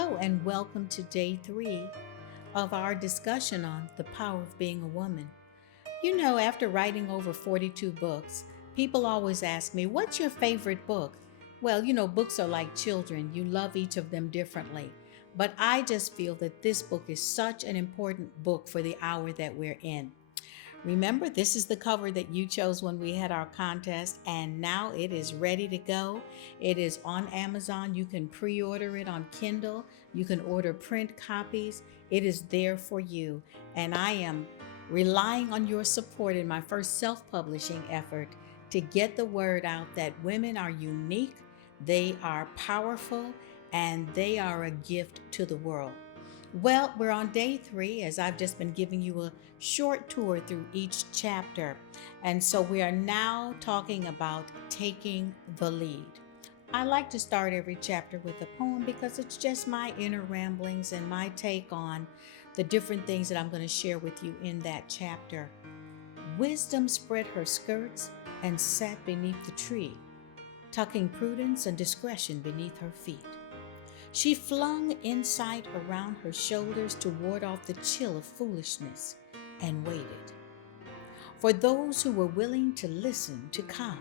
Hello, and welcome to day 3 of our discussion on the power of being a woman. After writing over 42 books, people always ask me, what's your favorite book? Well, books are like children. You love each of them differently. But I just feel that this book is such an important book for the hour that we're in. Remember, this is the cover that you chose when we had our contest, and now it is ready to go. It is on Amazon. You can pre-order it on Kindle. You can order print copies. It is there for you. And I am relying on your support in my first self-publishing effort to get the word out that women are unique, they are powerful, and they are a gift to the world. Well, we're on day 3 as I've just been giving you a short tour through each chapter. And so we are now talking about taking the lead. I like to start every chapter with a poem because it's just my inner ramblings and my take on the different things that I'm going to share with you in that chapter. Wisdom spread her skirts and sat beneath the tree, tucking prudence and discretion beneath her feet. She flung insight around her shoulders to ward off the chill of foolishness and waited for those who were willing to listen to come.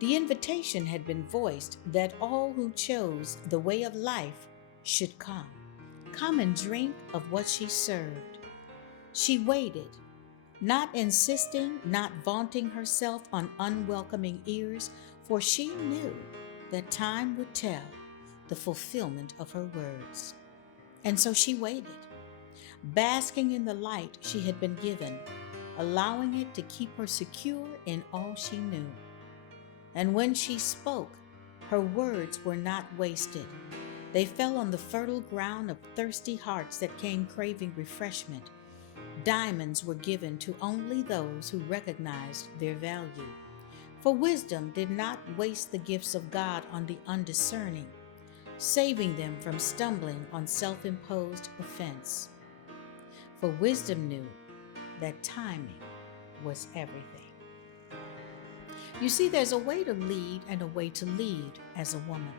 The invitation had been voiced that all who chose the way of life should come. Come and drink of what she served. She waited, not insisting, not vaunting herself on unwelcoming ears, for she knew that time would tell the fulfillment of her words. And so she waited, basking in the light she had been given, allowing it to keep her secure in all she knew. And when she spoke, her words were not wasted. They fell on the fertile ground of thirsty hearts that came craving refreshment. Diamonds were given to only those who recognized their value. For wisdom did not waste the gifts of God on the undiscerning, saving them from stumbling on self-imposed offense. For wisdom knew that timing was everything. You see, there's a way to lead and a way to lead as a woman.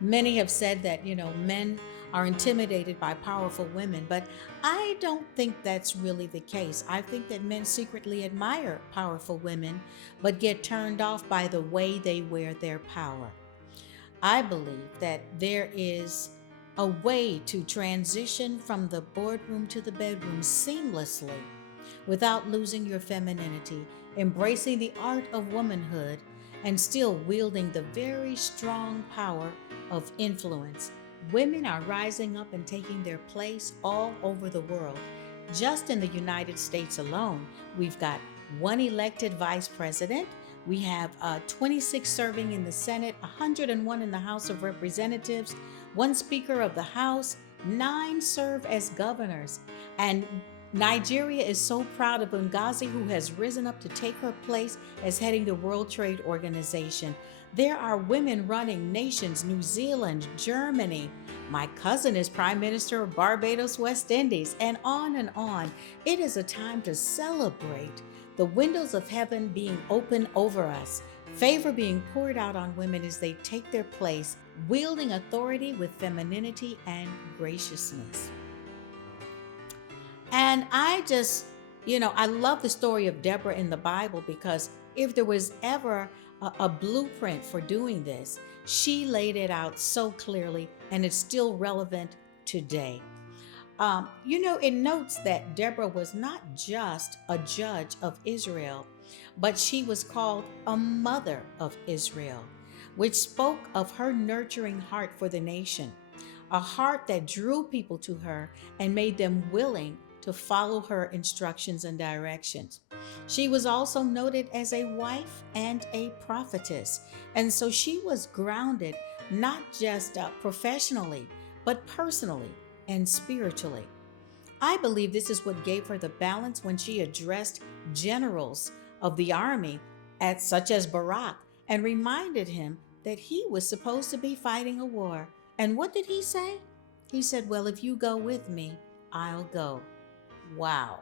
Many have said that, men are intimidated by powerful women, but I don't think that's really the case. I think that men secretly admire powerful women, but get turned off by the way they wear their power. I believe that there is a way to transition from the boardroom to the bedroom seamlessly without losing your femininity, embracing the art of womanhood, and still wielding the very strong power of influence. Women are rising up and taking their place all over the world. Just in the United States alone, we've got 1 elected vice president. We have 26 serving in the Senate, 101 in the House of Representatives, 1 Speaker of the House, 9 serve as governors. And Nigeria is so proud of Ngozi, who has risen up to take her place as heading the World Trade Organization. There are women running nations, New Zealand, Germany. My cousin is Prime Minister of Barbados, West Indies, and on and on. It is a time to celebrate the windows of heaven being open over us, favor being poured out on women as they take their place, wielding authority with femininity and graciousness. And I just, I love the story of Deborah in the Bible, because if there was ever a blueprint for doing this, she laid it out so clearly, and it's still relevant today. It notes that Deborah was not just a judge of Israel, but she was called a mother of Israel, which spoke of her nurturing heart for the nation, a heart that drew people to her and made them willing to follow her instructions and directions. She was also noted as a wife and a prophetess, and so she was grounded not just professionally, but personally and spiritually. I believe this is what gave her the balance when she addressed generals of the army, such as Barak, and reminded him that he was supposed to be fighting a war. And what did he say? He said, well, if you go with me, I'll go. Wow.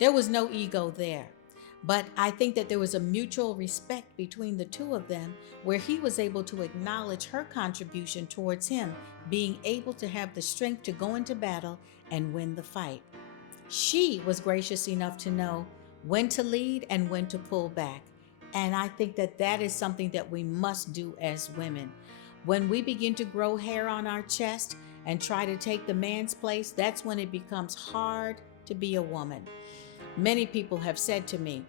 There was no ego there. But I think that there was a mutual respect between the two of them where he was able to acknowledge her contribution towards him being able to have the strength to go into battle and win the fight. She was gracious enough to know when to lead and when to pull back. And I think that that is something that we must do as women. When we begin to grow hair on our chest and try to take the man's place, that's when it becomes hard to be a woman. Many people have said to me,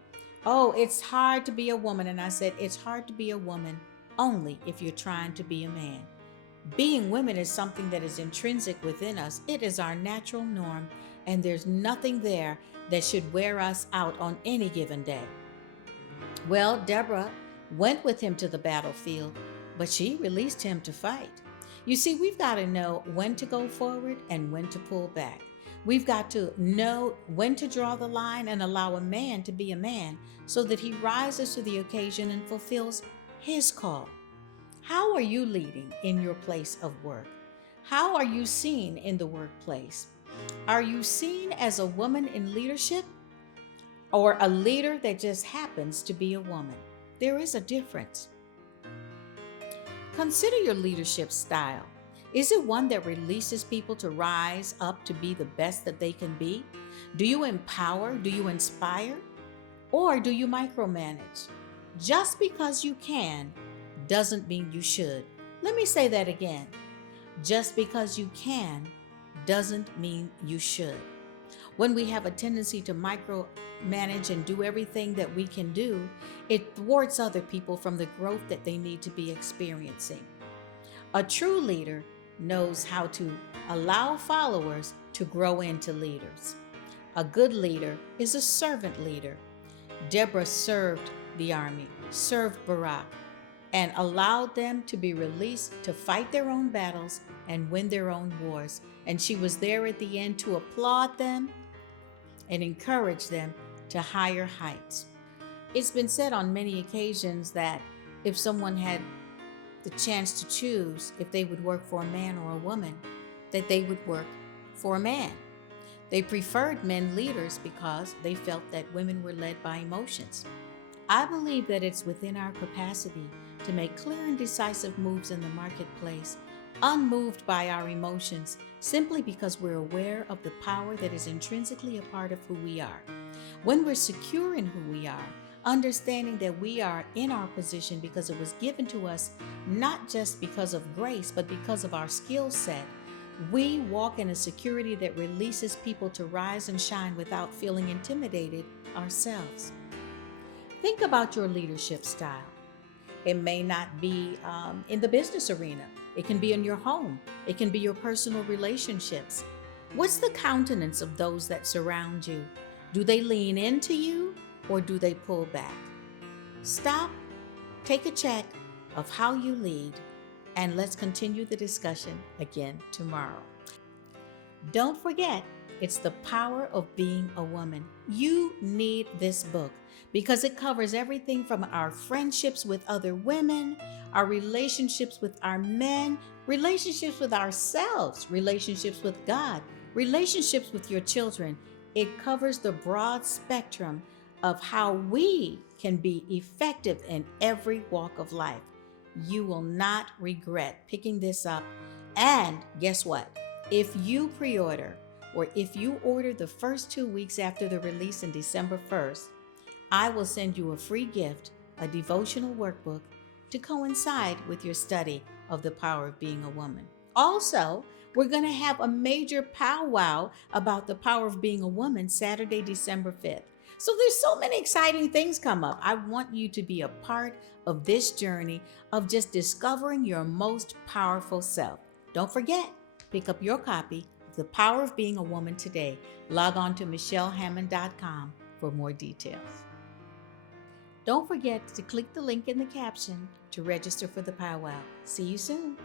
"Oh, it's hard to be a woman." And I said, it's hard to be a woman only if you're trying to be a man. Being women is something that is intrinsic within us. It is our natural norm, and there's nothing there that should wear us out on any given day. Well, Deborah went with him to the battlefield, but she released him to fight. You see, we've got to know when to go forward and when to pull back. We've got to know when to draw the line and allow a man to be a man so that he rises to the occasion and fulfills his call. How are you leading in your place of work? How are you seen in the workplace? Are you seen as a woman in leadership or a leader that just happens to be a woman? There is a difference. Consider your leadership style. Is it one that releases people to rise up to be the best that they can be? Do you empower? Do you inspire? Or do you micromanage? Just because you can doesn't mean you should. Let me say that again. Just because you can doesn't mean you should. When we have a tendency to micromanage and do everything that we can do, it thwarts other people from the growth that they need to be experiencing. A true leader knows how to allow followers to grow into leaders. A good leader is a servant leader. Deborah served the army, served Barack, and allowed them to be released to fight their own battles and win their own wars. And she was there at the end to applaud them and encourage them to higher heights. It's been said on many occasions that if someone had the chance to choose if they would work for a man or a woman, that they would work for a man. They preferred men leaders because they felt that women were led by emotions. I believe that it's within our capacity to make clear and decisive moves in the marketplace, unmoved by our emotions, simply because we're aware of the power that is intrinsically a part of who we are. When we're secure in who we are, understanding that we are in our position because it was given to us not just because of grace, but because of our skill set, we walk in a security that releases people to rise and shine without feeling intimidated ourselves. Think about your leadership style. It may not be in the business arena. It can be in your home. It can be your personal relationships. What's the countenance of those that surround you? Do they lean into you or do they pull back? Stop, take a check of how you lead, and let's continue the discussion again tomorrow. Don't forget, it's the power of being a woman. You need this book because it covers everything from our friendships with other women, our relationships with our men, relationships with ourselves, relationships with God, relationships with your children. It covers the broad spectrum of how we can be effective in every walk of life. You will not regret picking this up. And guess what? If you pre-order or if you order the first 2 weeks after the release in December 1st, I will send you a free gift, a devotional workbook to coincide with your study of the power of being a woman. Also, we're going to have a major powwow about the power of being a woman Saturday, December 5th. So there's so many exciting things come up. I want you to be a part of this journey of just discovering your most powerful self. Don't forget, pick up your copy of The Power of Being a Woman today. Log on to michellehammond.com for more details. Don't forget to click the link in the caption to register for the powwow. See you soon.